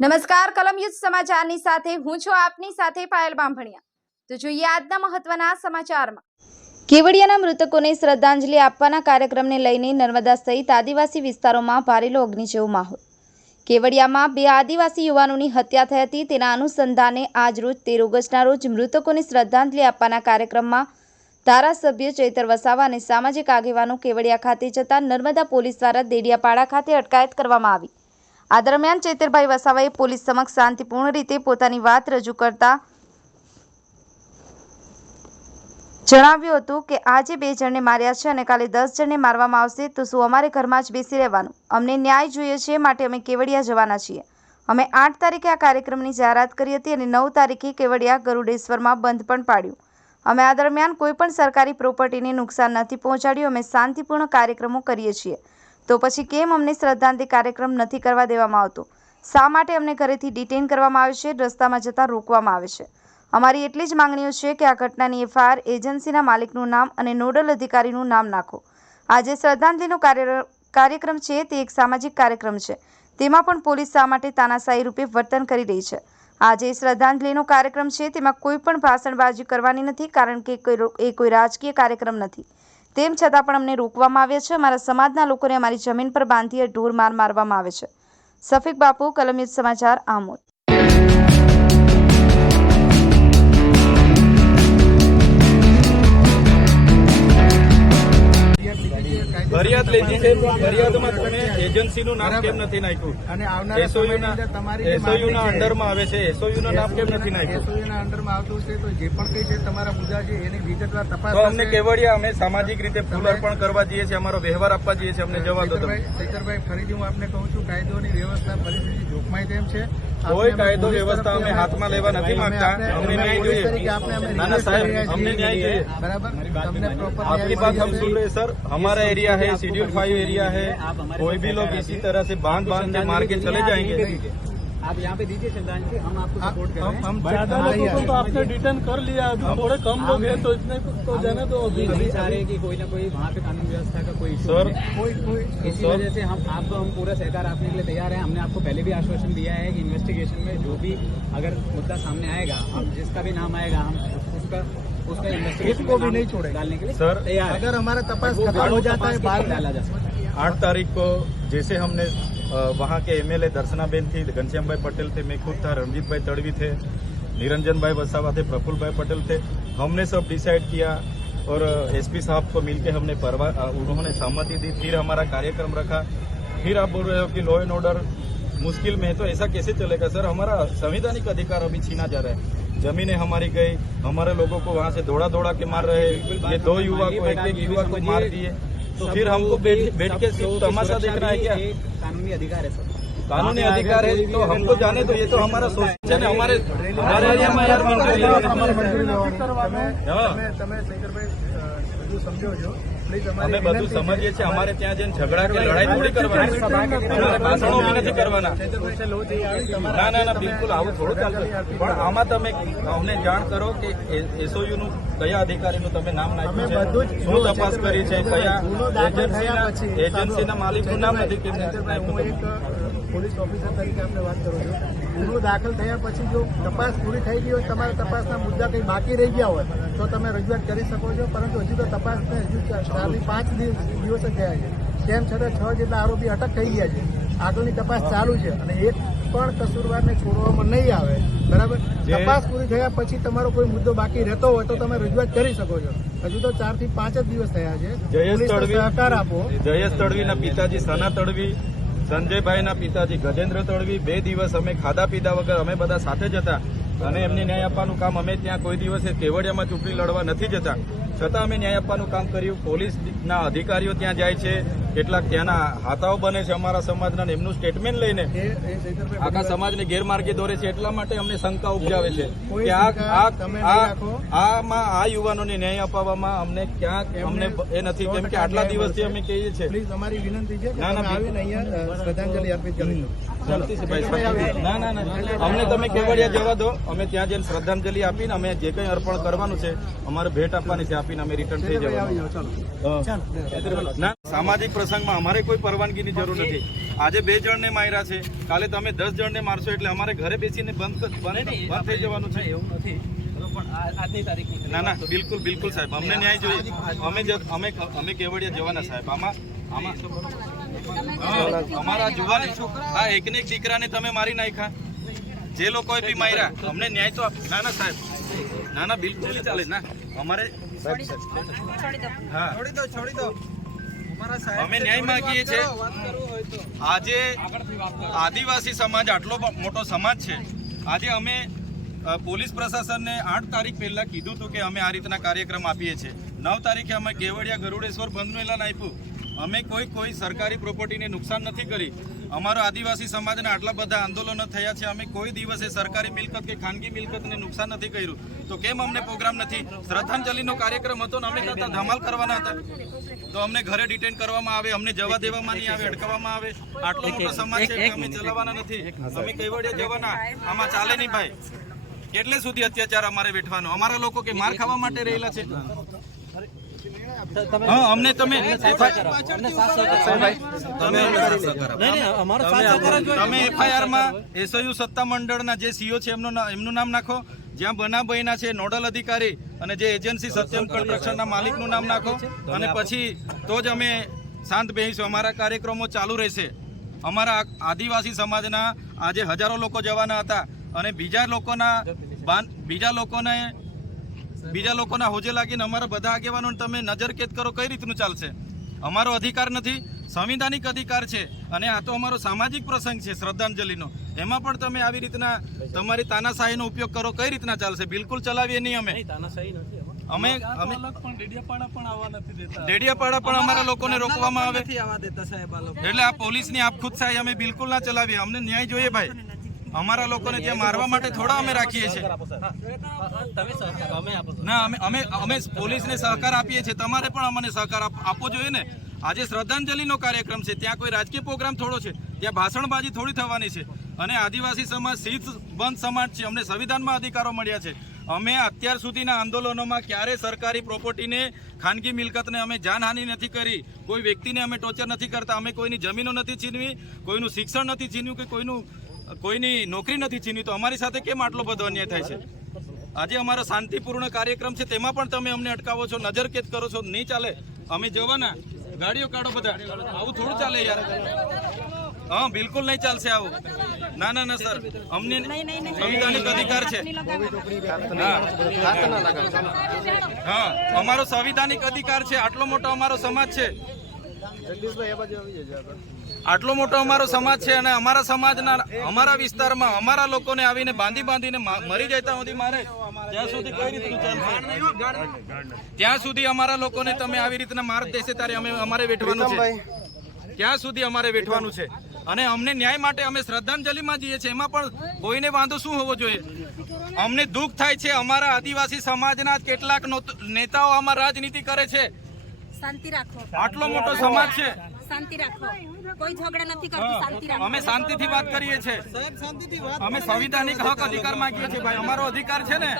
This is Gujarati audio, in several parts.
નમસ્કાર, કલમ યુદ્ધ સમાચારની સાથે હું છું આપની સાથે પાયલ બામભણિયા। તો જોઈએ આજના મહત્વના સમાચારમાં। કેવડિયાના મૃતકોને શ્રદ્ધાંજલિ આપવાના કાર્યક્રમને લઈને નર્મદા સહિત આદિવાસી વિસ્તારોમાં ભારેલો અગ્નિ જેવો માહોલ। કેવડિયામાં 2 આદિવાસી યુવાનોની હત્યા થઈ હતી। તેના અનુસંધાને આજરોજ 13 ઓગસ્ટના રોજ મૃતકોને શ્રદ્ધાંજલિ આપવાના કાર્યક્રમમાં ધારાસભ્ય ચૈતર વસાવા અને સામાજિક આગેવાનો કેવડિયા ખાતે જતા નર્મદા પોલીસ દ્વારા દેડિયાપાડા ખાતે અટકાયત કરવામાં આવી। આ દરમિયાન ચૈતરભાઈ વસાવાએ પોલીસ સમક્ષ શાંતિપૂર્ણ રીતે પોતાની વાત રજૂ કરતા જણાવ્યું હતું કે આજે 2 જણને માર્યા છે અને કાલે 10 જણને મારવામાં આવશે તો શું અમારે ઘરમાં જ બેસી રહેવાનું? અમને ન્યાય જોઈએ છે, માટે અમે કેવડિયા જવાના છીએ। અમે 8 તારીખે આ કાર્યક્રમની જાહેરાત કરી હતી અને 9 તારીખે કેવડિયા ગરુડેશ્વરમાં બંધ પણ પાડ્યું। અમે આ દરમિયાન કોઈ પણ સરકારી પ્રોપર્ટીને નુકસાન નથી પહોંચાડ્યું। અમે શાંતિપૂર્ણ કાર્યક્રમો કરીએ છીએ, તો પછી કેમ અમને શ્રદ્ધાંજલિ કાર્યક્રમ નથી કરવા દેવામાં આવતો? શા માટે અમને ઘરેથી ડિટેન કરવામાં આવે છે, રસ્તામાં જતા રોકવામાં આવે છે? અમારી એટલી જ માંગણીઓ છે કે આ ઘટનાની FIR એજન્સીના માલિકનું નામ અને નોડલ અધિકારીનું નામ નાખો। આજે શ્રદ્ધાંજલિનો કાર્યક્રમ છે તે એક સામાજિક કાર્યક્રમ છે, તેમાં પણ પોલીસ શા માટે તાનાશાહી રૂપે વર્તન કરી રહી છે? આજે શ્રદ્ધાંજલિનો કાર્યક્રમ છે, તેમાં કોઈ પણ ભાષણબાજી કરવાની નથી, કારણ કે એ કોઈ રાજકીય કાર્યક્રમ નથી। તેમ છતાં પણ અમને રોકવામાં આવ્યા છે। અમારા સમાજના લોકોને અમારી જમીન પર બાંધી ઢોર મારવામાં આવે છે। સફીક બાપુ, કલમ યુદ્ધ સમાચાર, આમોદ। ફરિયાદ લીધી છે, ફરિયાદમાં તમે એજન્સીનું નામ કેમ નથી નાખ્યું? અને એસઓયુના અંડરમાં આવે છે, એસઓયુના નામ કેમ નથી નાખ્યું? એસઓયુના અંડરમાં આવતું છે તો જે પણ કંઈ છે તમારા મુદ્દા છે એની વિગતવાર તપાસ તો અમને કેવડિયા અમે સામાજિક રીતે ફૂલ અર્પણ કરવા જઈએ છીએ, અમારો વ્યવહાર આપવા જઈએ છીએ, અમને જવા દો તમે। ચૈતરભાઈ, ફરીથી હું આપને કહું છું, કાયદોની વ્યવસ્થા પરિસ્થિતિ જોખમાય તેમ છે। કોઈ કાયદો વ્યવસ્થા અમે હાથમાં લેવા નથી માંગતા। અમને ન્યાય જોઈએ। ના ના સાહેબ, અમને ન્યાય જોઈએ। बराबर, તમને प्रॉपर आपकी बात हम सुन रहे हैं सर। हमारा एरिया है शेड्यूल 5 एरिया है, कोई भी लोग इसी तरह से बांध के मार के चले जाएंगे। आप यहाँ पे दीजिए श्रद्धांजलि, हम आपको सपोर्ट कर रहे हैं। हम ज्यादा लोगों को तो आपने डिटेन कर लिया, अभी थोड़े कम लोग हैं तो इतने तो जाने दो। अभी नहीं चाह रहे कि कोई ना कोई वहाँ पे कानून व्यवस्था का कोई इशू सर, कोई इसी वजह से हम पूरा सहकार आपने के लिए तैयार है। हमने आपको पहले भी आश्वासन दिया है कि इन्वेस्टिगेशन में जो भी अगर मुद्दा सामने आएगा, हम जिसका भी नाम आएगा, हम उसका इन्वेस्टिगेशन को भी नहीं छोड़े डालने के लिए सर तैयार है। अगर हमारा तपास खत्म हो जाता है बाद में डाला जा सकता है। 8 तारीख को जैसे हमने वहाँ के MLA दर्शनाबेन थी, घनश्याम भाई पटेल थे, मैं खुद था, रणजीत भाई तड़वी थे, निरंजन भाई वसावा थे, प्रफुल्ल भाई पटेल थे, हमने सब डिसाइड किया और SP साहब को मिलके हमने उन्होंने सहमति दी। फिर हमारा कार्यक्रम रखा। फिर आप बोल रहे हो कि लॉ एंड ऑर्डर मुश्किल में है, तो ऐसा कैसे चलेगा सर? हमारा संवैधानिक अधिकार अभी छीना जा रहा है। जमीनें हमारी गई, हमारे लोगों को वहाँ से दौड़ा दौड़ा के मार रहे हैं। ये 2 युवा को, एक युवा को मार दिए, तो फिर हमको बैठ के सिर्फ तमाशा देखना है क्या? कानूनी अधिकार है सर, कानूनी अधिकार है तो हमको जाने दो। ये तो हमारा सोच है, हमारे एरिया में यार તમે ચૈતરભાઈ બધું સમજો છો, પ્લીઝ અમે બધું સમજીએ છીએ। અમારે ત્યાં જઈને ઝઘડા કે લડાઈ થોડી કરવાની, અમારે ભાષણો બી નથી કરવાના। ના ના ના, બિલકુલ આવું થોડું ચાલશે। પણ આમાં તમે અમને જાણ કરો કે SOU નું કયા અધિકારીનું તમે નામ નાખ્યું છે, શું તપાસ કરી છે, કયા એજન્સીના માલિકનું નામ નથી કેમ નાખ્યું? પોલીસ ઓફિસર તરીકે આપણે વાત કરું છું, ગુનો દાખલ થયા પછી જો તપાસ પૂરી થઈ ગઈ હોય, તમારા તપાસના મુદ્દા કંઈ બાકી રહી ગયા હોય તો તમે રજૂઆત કરી શકો છો, પરંતુ હજુ તો તપાસને હજુ 4 થી 5 દિવસ જ થયા છે। તેમ છતાં 6 જેટલા આરોપી અટક થઈ ગયા છે। આગળની તપાસ ચાલુ છે અને એક પણ કસૂરવારને છોડવામાં નહીં આવે, બરાબર? તપાસ પૂરી થયા પછી તમારો કોઈ મુદ્દો બાકી રહેતો હોય તો તમે રજૂઆત કરી શકો છો। હજુ તો 4 થી 5 જ દિવસ થયા છે। પોલીસને સહકાર આપો। જયેશ તડવીના પિતાજી સના તડવી, સંજયભાઈના પિતાજી ગજેન્દ્ર તડવી, 2 દિવસ અમે ખાધા પીધા વગર અમે બધા સાથે જ હતા અને એમને ન્યાય આપવાનું કામ અમે ત્યાં કોઈ દિવસે કેવડિયામાં ચૂંટણી લડવા નથી જતા, છતાં અમે ન્યાય આપવાનું કામ કર્યું। પોલીસના અધિકારીઓ ત્યાં જાય છે, કેટલાક ત્યાંના હાથાઓ બને છે અમારા સમાજના, એમનું સ્ટેટમેન્ટ લઈને આખા સમાજને ગેરમાર્ગે દોરે છે। એટલા માટે અમને શંકા ઉપજાવે છે કે આમાં આ યુવાનોને ન્યાય અપાવવામાં અમને ક્યાંક અમને એ નથી, કેમ કે આટલા દિવસથી અમે કહીએ છીએ। પ્લીઝ અમારી વિનંતી છે કે તમે આવીને અહીંયા શ્રદ્ધાંજલિ અર્પિત કરી ના ના ના, અમને તમે કેવડિયા જવા દો, અમે ત્યાં જઈને શ્રદ્ધાંજલિ આપીને અમે જે કંઈ અર્પણ કરવાનું છે, અમારે ભેટ આપવાની છે, આપીને અમે રિટર્ન થઈ જવાનું। ના, સામાજિક પ્રસંગમાં અમારે કોઈ પરવાનગીની જરૂર નથી। આજે 2 જણને માર્યા છે, કાલે તમે 10 જણને મારશો એટલે અમારે ઘરે બેસીને બંધ થઈ જવાનું છે. એવું નથી પણ આજની તારીખની ના બિલકુલ સાહેબ, અમને ન્યાય જોઈએ. અમે કેવડિયા જવાના સાહેબ. આમાં અમારા જુવાન આ એકને એક દીકરાને તમે મારી નાખ્યા, જે લોકોએ બી માર્યા, અમને ન્યાય તો ના સાહેબ, ના બિલકુલ નહીં ચાલે. ના અમારે હા છોડી દો. અમે ન્યાય માંગીએ છીએ. આજે આદિવાસી સમાજ આટલો મોટો સમાજ છે. આજે અમે પોલીસ પ્રશાસનને 8 તારીખ પહેલા કીધું હતું કે અમે આ રીતના કાર્યક્રમ આપીએ છીએ. 9 તારીખે અમે કેવડિયા ગરુડેશ્વર બંધનું એલાન આપ્યું. અમે કોઈ સરકારી પ્રોપર્ટીને નુકસાન નથી કરી. અમારો આદિવાસી સમાજના આટલા બધા આંદોલનો થયા છે, અમે કોઈ દિવસે સરકારી મિલકત કે ખાનગી મિલકતને નુકસાન નથી કર્યું. તો કેમ અમને પ્રોગ્રામ નથી? શ્રદ્ધાંજલિનો કાર્યક્રમ હતો ને અમે કરતા ધમાલ કરવાના હતા, તો અમને ઘરે ડિટેન કરવામાં આવે, અમને જવા દેવામાં નહીં આવે, અટકાવવામાં આવે. આટલો મોટો સમાજ છે કે અમે ચલાવવાના નથી. અમે કેવડિયા જવાના, આમાં ચાલે નહીં ભાઈ. કેટલે સુધી અત્યાચાર અમારે વેઠવાનો? અમારા લોકો કે માર ખાવા માટે રહેલા છે? હા, અમને તમે FIR માં SOU સત્તા મંડળના જે CEO છે એમનું નામ નાખો, જ્યાં બનાવ બન્યા છે નોડલ અધિકારી અને જે એજન્સી સત્યમ કન્સ્ટ્રક્શનના માલિકનું નામ નાખો, અને પછી તો જ અમે શાંત બેસીશું. અમારા કાર્યક્રમો ચાલુ રહેશે. અમારા આદિવાસી સમાજના આજે હજારો લોકો જવાના હતા, અને બીજા લોકોના હોજે લાગીને અમારા બધા આગેવાનોને તમે નજરકેદ કરો, કઈ રીતનું ચાલશે? અમારો અધિકાર નથી, સંવિધાનિક અધિકાર છે, અને આ તો અમારો સામાજિક પ્રસંગ છે શ્રદ્ધાંજલિનો. એમાં પણ તમે આવી રીતના તમારી તાનાશાહીનો ઉપયોગ કરો, કઈ રીતના ચાલશે? બિલકુલ ચલાવીએ નહીં. અમે ડેડિયાપાડા પણ અમારા લોકોને રોકવામાં આવે, એટલે આ પોલીસની આપખુદશાહી અમે બિલકુલ ના ચલાવીએ. અમને ન્યાય જોઈએ ભાઈ. અમારા લોકોને ત્યાં મારવા માટે થોડા અમે રાખીએ છીએ. ના, અમે પોલીસને સહકાર આપીએ છીએ. તમારે પણ અમને સહકાર આપવો જોઈએ ને. આજે શ્રદ્ધાંજલિનો કાર્યક્રમ છે, ત્યાં કોઈ રાજકીય પ્રોગ્રામ થોડો છે, ત્યાં ભાષણબાજી થોડી થવાની છે. અને આદિવાસી સમાજ શીત બંધ સમાજ છે, અમને સંવિધાનમાં અધિકારો મળ્યા છે. અમે અત્યાર સુધીના આંદોલનોમાં ક્યારે સરકારી પ્રોપર્ટીને, ખાનગી મિલકતને અમે જાનહાનિ નથી કરી. કોઈ વ્યક્તિને અમે ટોર્ચર નથી કરતા. અમે કોઈની જમીનો નથી છીનવી, કોઈનું શિક્ષણ નથી છીનવ્યું, કે કોઈની નોકરી નથી છીનવી. તો અમારી સાથે કેમ આટલો બધો અન્યાય થાય છે? આજે અમારો શાંતિપૂર્ણ કાર્યક્રમ છે, તેમાં પણ તમે અમને અટકાવો છો, નજરકેદ કરો છો. નહીં ચાલે. અમે જવાના. ગાડીઓ કાઢો બધા. આવું થોડું ચાલે યાર. હા, બિલકુલ નહીં ચાલશે આવું. ના સર, અમને સંવિધાનિક અધિકાર છે. હા, અમારો સંવિધાનિક અધિકાર છે. આટલો મોટો અમારો સમાજ છે, આટલો મોટો અમારો સમાજ છે, અને અમારા સમાજના, અમારા વિસ્તારમાં અમારા લોકોને આવીને બાંધીને મરી જાય સુધી મારે, ત્યાં સુધી કઈ રીતનું ચાલશે? ત્યાં સુધી અમારા લોકોને તમે આવી રીતના માર દેશે ત્યારે અમારે વેઠવાનું છે. ત્યાં સુધી અમારે વેઠવાનું છે. અને અમને ન્યાય માટે અમે શ્રદ્ધાંજલિમાં જઈએ છીએ. એમાં પણ કોઈને વાંધો શું હોવો જોઈએ? અમને દુઃખ થાય છે. અમારા આદિવાસી સમાજના કેટલાક નેતાઓ આમાં રાજનીતિ કરે છે. શાંતિ રાખો. આટલો મોટો સમાજ છે. શાંતિ રાખો. કોઈ ઝઘડા નથી કરતું. શાંતિ રાખો. અમે શાંતિથી વાત કરીએ છીએ. અમે સંવિધાનિક હક અધિકાર માંગીએ છીએ ભાઈ. અમારો અધિકાર છે ને.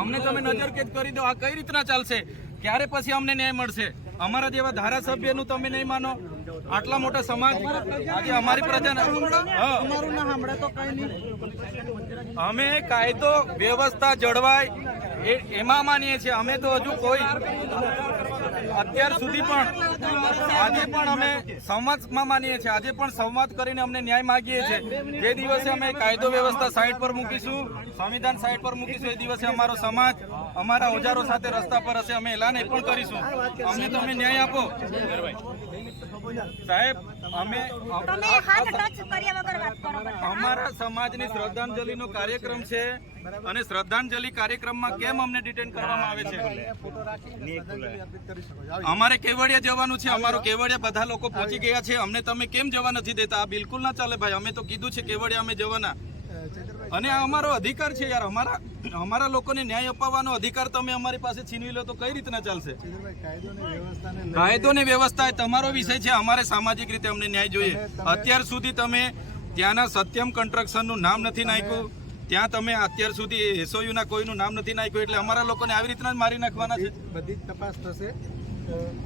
અમને તમે નજરકેદ કરી દો. આ કઈ રીતના ચાલશે? ક્યારે પછી અમને ન્યાય મળશે? અમારા જેવા ધારાસભ્યનું તમે નહીં માનો. આટલા મોટા સમાજ આજે અમારી પ્રજાને અમે કાયદો વ્યવસ્થા જળવાય એમાં માનીએ છીએ. અમે તો હજુ કોઈ અત્યાર સુધી પણ આજે પણ અમે સંવાદમાં માનીએ છીએ. આજે પણ સંવાદ કરીને અમને ન્યાય માગીએ છીએ. જે દિવસે અમે કાયદો વ્યવસ્થા સાઈડ પર મૂકીશું, સંવિધાન સાઈડ પર મૂકીશું, એ દિવસે અમારો સમાજ અમારા ઓજારો સાથે રસ્તા પર હશે. અમે એલાન એ પણ કરીશું. અમને તમે ન્યાય આપો સાહેબ. અમે અમારા સમાજની શ્રદ્ધાંજલિનો કાર્યક્રમ છે, અને શ્રદ્ધાંજલિ કાર્યક્રમમાં કેમ અમને ડિટેન કરવામાં આવે છે? અમારે કેવડિયા જવાનું છે. અમારો કેવડિયા બધા લોકો પહોંચી ગયા છે. અમને તમે કેમ જવા નથી દેતા? આ બિલકુલ ના ચાલે ભાઈ. અમે તો કીધું છે કેવડિયા અમે જવાના, અને આ અમારો અધિકાર છે યાર. અમારા લોકોને ન્યાય અપાવવાનો અધિકાર તમે અમારી પાસે છીનવી લો તો કઈ રીતના ચાલશે? કાયદો ને વ્યવસ્થા તમારો વિષય છે. અમારે સામાજિક રીતે અમને ન્યાય જોઈએ. અત્યાર સુધી તમે ત્યાંના સત્યમ કન્સ્ટ્રક્શનનું નામ નથી નાખ્યું. ત્યાં તમે અત્યાર સુધી SOU ના કોઈનું નામ નથી નાખ્યું. એટલે અમારા લોકોને આવી રીતના જ મારી નાખવાના છે. બધી તપાસ થશે.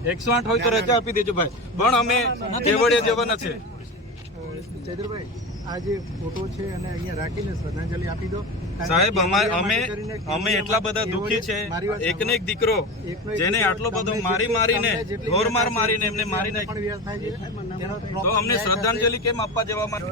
108 હોય તો રજા આપી દેજો ભાઈ. પણ અમે કેવડિયા જવાના છે. ચૈત્રભાઈ આ જે ફોટો છે અને અહીંયા રાખીને શ્રદ્ધાંજલિ આપી દો. સાહેબ અમે એટલા બધા દુઃખી છે. એકને એક દીકરો જેને આટલો બધો મારીને ઢોર મારીને એમને મારી નાખ્યો, તો અમને શ્રદ્ધાંજલિ કેમ આપવા જવામાં